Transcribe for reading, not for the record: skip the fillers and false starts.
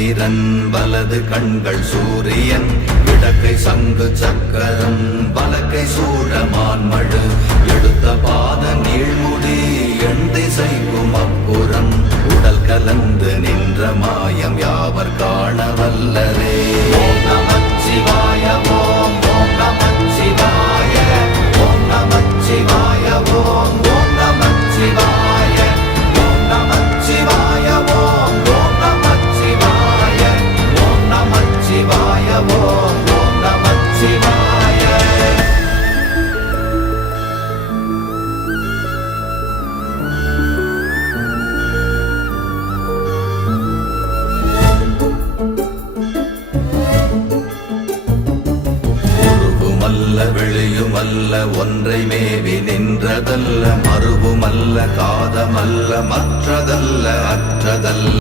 சந்திரன் வலது கண்கள் சூரியன் இடக்கை சங்கு சக்கரம் வலக்கை சூழமான்மழு எடுத்த பாத நீழ்முடி எண் திசைக்கும் அப்புறம் உடல் கலந்து நின்ற மாயம் யாவர் காண வல்லரே. ஓம் நமச்சிவாய ஓம் ஓம் நமச்சிவாய ஓம் நமச்சிவாய ஓம் ஓம் நமச்சிவாய ஓம் நமச்சிவாய ஓம் ஓம் நமச்சிவாய ஓம் நமச்சிவாய ஓம் ஓம் நமச்சிவாய. வெளியுமல்ல ஒன்றை மேவி நின்றதல்ல மறுவுமல்ல காதமல்ல மற்றதல்ல அற்றதல்ல